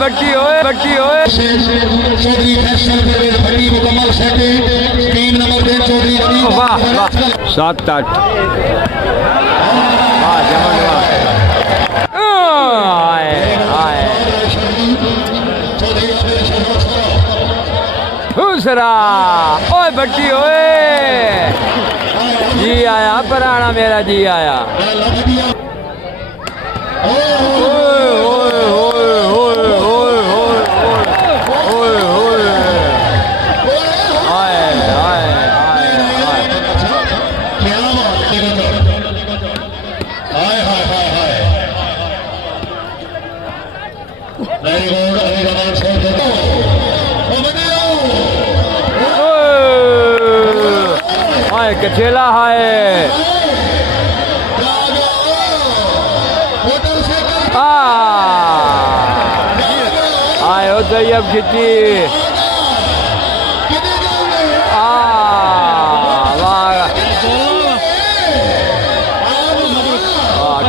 बट्टी होए चौधरी फैसल परवेज भट्टी मुकम्मल setting team number 10 Chaudhary Ravi वाह वाह 7-8 वाह जमन वाह आए दूसरा ओए बट्टी होए जी आया पराना मेरा जी आया कचेला है आयो तैयब खिची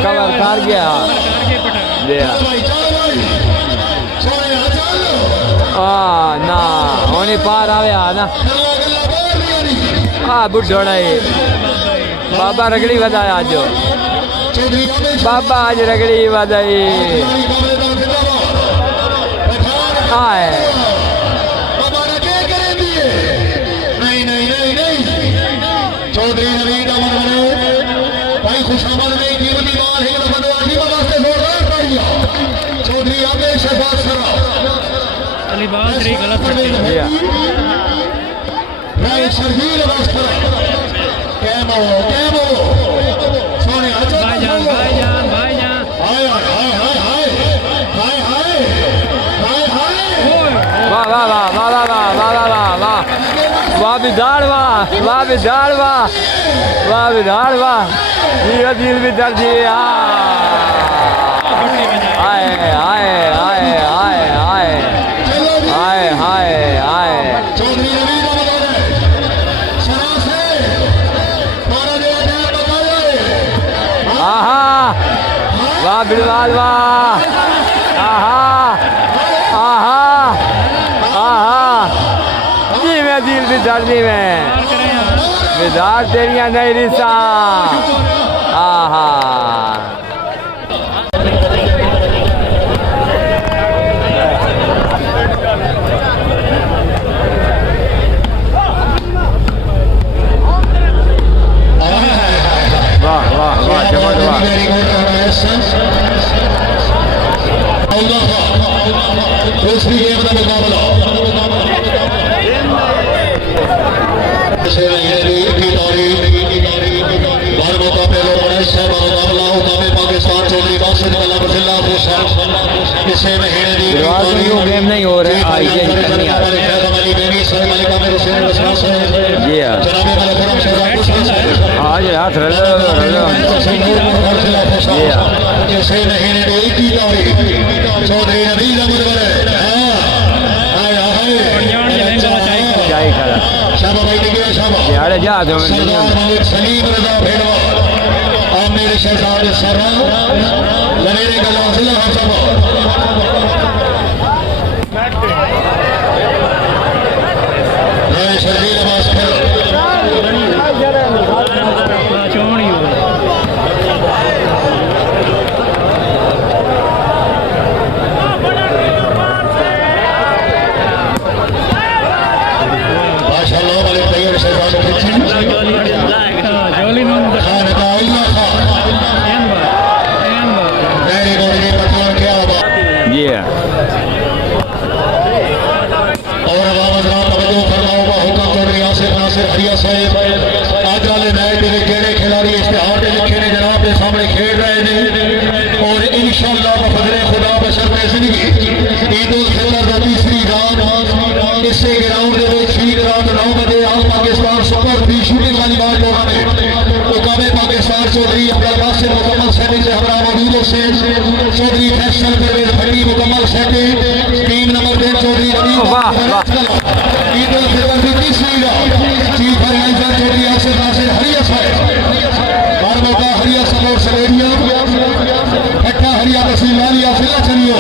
कवर कर गया ना होने पार आवे ना बुढ़ोड़ा बाबा रगड़ी बधाया आज बाबा आज रगड़ी बधाई आए चौधरी नवीन भाई खुशामद में कीमती माल है वास्ते जोरदार तालियां चौधरी आगे शहबाज सरा अली बात रे गलत राय शर्जील वास्ते कैमो सोने भाईजान हाय हाय हाय हाय वाह वाह वाह वाह वाह वाह वाह वाह वाह वाह विधान वाह विधान वाह विधान वाह ये दिल भी दर्द आए आए आए आए आए आए आए आए आहा वाह बिलवाल वाह आहा आहा आहा जी मैं दिल भी दर्दी में विदार तेरिया नहीं रिसा आहा वाह वाह वाह जबरदस्त दूसरी गेम का मुकाबला पाकिस्तान चौधरी बासित गेम नहीं हो रहा आज हाथ चौधरी नबी सलीम रजा भेड़वा आमिर शहजाद सरा लनेरे गला जिला हसबा शर्जील वास्ते चौधरी चौधरी फैसल परवेज भट्टी मुकम्मल setting team number 10 Chaudhary Ravi Eid ul Fitr की तीसरी चीफ ऑर्गेनाइजर चौधरी आसिफ नासिर हरिया साहब हर मौका हरिया सलोर सलेरिया भट्टा हरिया तहसील लालिया फिल्ला चलियो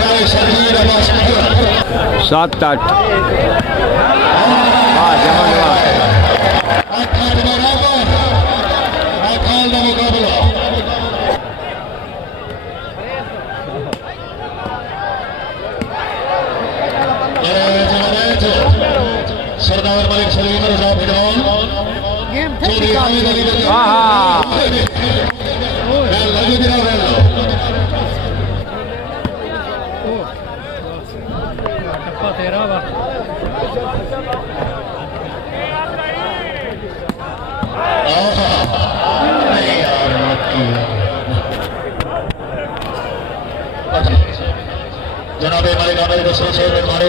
राय शरीर अब्बास खड़ा 7-8 वाह जमन वाह 8 बराबर अकाल का मुकाबला सरदार मलिक सलीम रजा भिडवान चौधरी हामिद अली रजा आहा लगे जनाब टप्पा तेरा वा जनाब मलिक आमिर रसूल साहब हमारे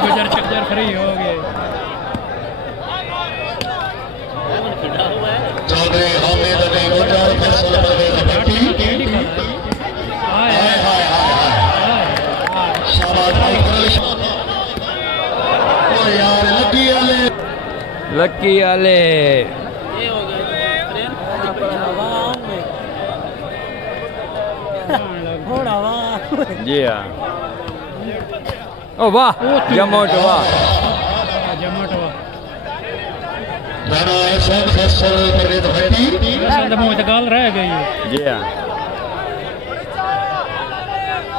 गुजर चक्कर फ्री हो गए चौधरी हामिद अली गुजर फैसल परवेज भट्टी हाय हाय हाय हाय शाबाश भाई करल ओ यार लकी वाले जी हाँ ओ वाह जमोट वाह जमट वा राणा एहसान फैसल परवेज भट्टी असल मुंह ते गल रह गई जी हाँ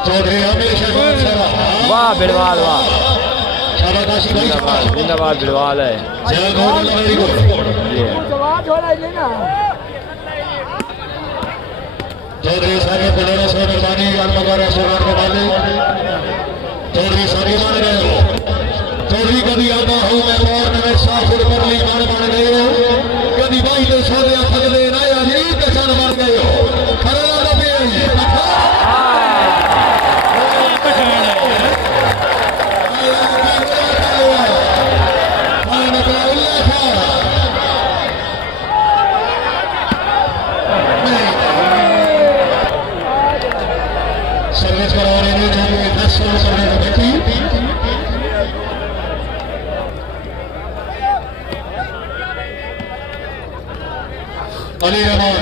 चौधरी आमिर शहबाज साहब वाह बिरवाल वाह शाबाश भाई जिंदाबाद जिंदाबाद बिरवाल है जय गौर वेरी गुड जी हाँ चौधरी साहब पुलेरो से मेहरबानी अनमगारा सोगार को माले चौधरी सारी मान गए हो चौधरी कभी आता हूँ मैं और नवे साफुर कर ली मान बन गए हो कभी भाई ने सोने थकले ना या नहीं पहचान बन गए हो खरा ना भी सर्विस करवाने नहीं चाहिए 10 करने को बेटी अली रहमान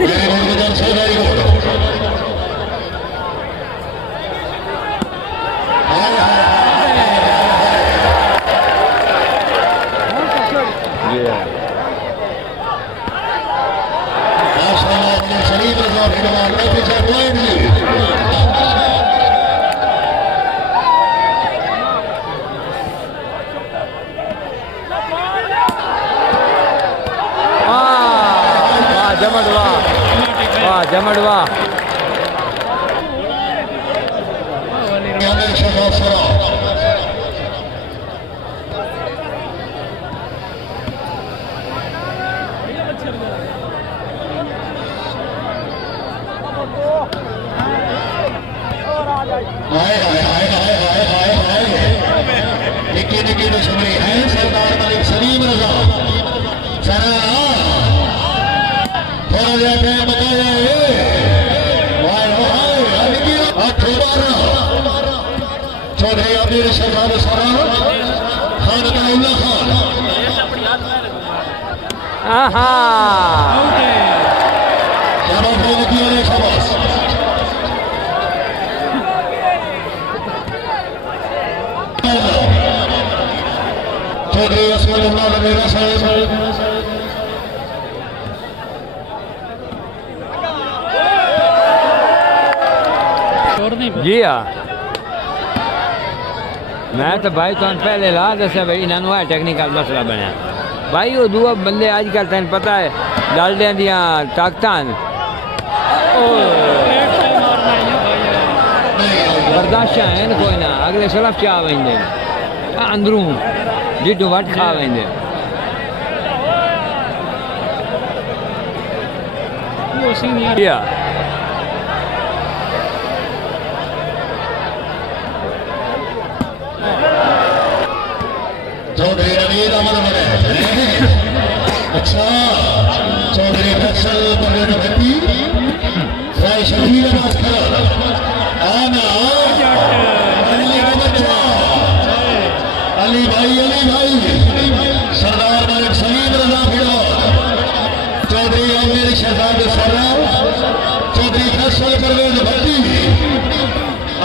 मेरे गुजर सौदाई को जी हाँ शरीफ रजा भिडवान ऑफिसर ब्लाइंडली वाह जमट वाह जमट वाह आमिर शहबाज साहब हाय hi hi hi hi hi हाय निकी निकी दुश्मनी है सरदार मलिक सलीम रजा सरा थोड़ा जा टाइम बताया वाह वाह निकी 8-12 चौधरी आमिर शहबाज सरा खान अब्दुल्ला खान आहा शाबाश भाई निकी वाले शाबाश चौधरी असमदुल्लाह नबीरा साहब छोड़ नहीं जी हाँ मैं तो भाई तुम पहले ला दसा भाई इन्होंने टेक्निकल मसला बनया भाई वो दूआ बंदे अजकल तेन पता है डालडिया दियाँ ताकत बर्दाश्त हैं कोई ना अगले सलफ चाह वेंदे अंदरू जिड्डू वट खा वेंदे वो सीनियर या चौधरी नवीद अमल बने अच्छा चौधरी फैसल परवेज भट्टी राय शहीद अब्बास खड़ा आना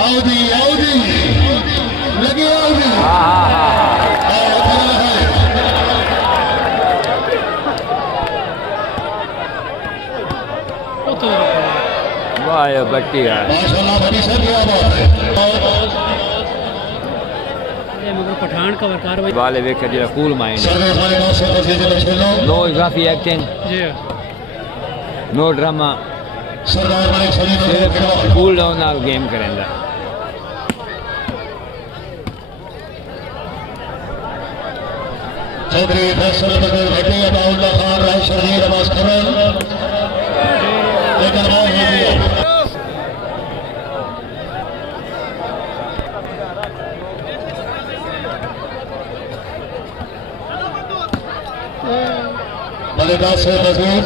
आओ जी लगे आओ जी हाँ हाँ हाँ वो तो वाह ये बट्टी है माशाल्लाह बड़ी सर क्या बात है ये मगर पठान का कार्रवाई वाले वेखे जो कूल माइंड सरदार हमारे पास से बस ये खेलो नो इजाफी एक्टिंग जी नो ड्रामा सरदार हमारे शरीर में सिर्फ कूल डाउन नाल गेम करेंदा चौधरी फैसल बगैर भट्टी अबाउल्ला खान राय शरीर अब्बास खरल लेकर आओ ये मलिका से मजबूत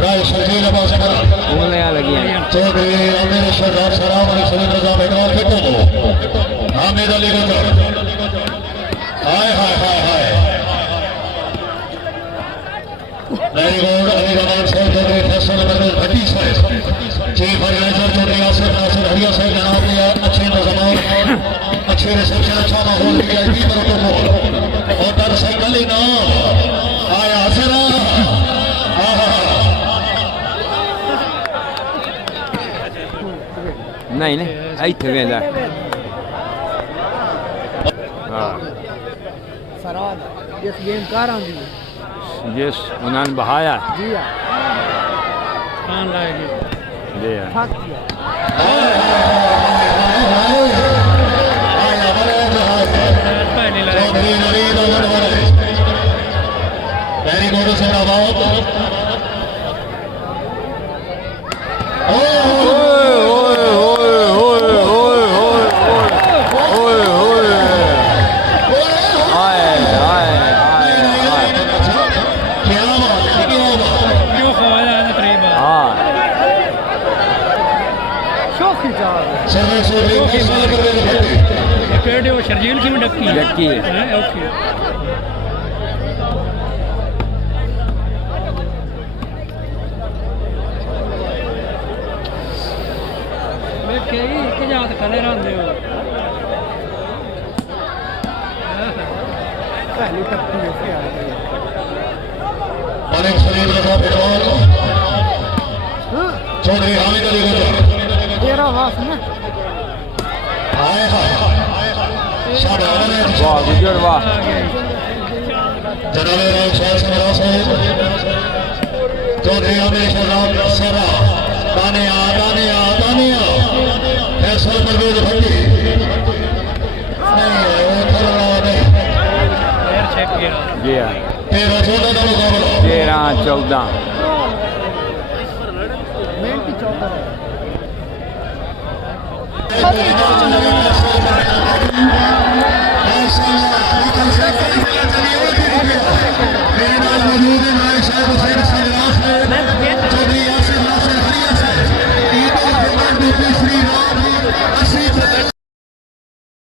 राय शरीर अब्बास खरल उंगलियां लगी हैं चौधरी आमिर शहजाद सलाम अली शरीफ रजा बेगवाल फेंको Hamid Ali Gujar hi hi hi hi very good Ali Raman साहब चौधरी फैसल बगैर भट्टी साहब चीफ ऑर्गेनाइजर चौधरी आसिफ नासिर हरिया साहब जनाब ने अच्छे नजमान अच्छे रिसेप्शन अच्छा माहौल वीआईपी प्रोटोकॉल और दर साइकिल ही ना आया हसरा नहीं नहीं ਇੱਥੇ ਵੇਂਦਾ ਹਾਂ सराद जिस गेम कार आंदी है जिस उन्होंने बहाया जी हाँ कान लाएगी जी हाँ थक गया पहले लाएगी चौधरी नवीद अहमद वाले वेरी गुड सर अबाउट ओए ओए ओए ओए ओए ओए ओए हाय हाय हाय हाय क्या बात है क्यों खवाया है ना करीबा हाँ शौकी चाल सर्वे चौधरी फैसल बगैर भट्टी ये पेड़ वो शर्जील की में डक्की डक्की है। है ओके मैं कई के जात कलर आंदे हो पहली टप्पी ऐसे आ गई मलिक शरीफ रजा बेगवाल चौधरी हामिद अली गुजर तेरा वास ना हाय हाय शाबाश वाह गुजर वाह आ गया जनाब राव शाह समरा साहब चौधरी आमिर शहजाद सरा दानिया फैसल परवेज भट्टी नहीं वो थोड़ा नहीं पैर चेक गया जी हाँ 13-14 का मुकाबला 13-14 मेन की चौकर है फैसल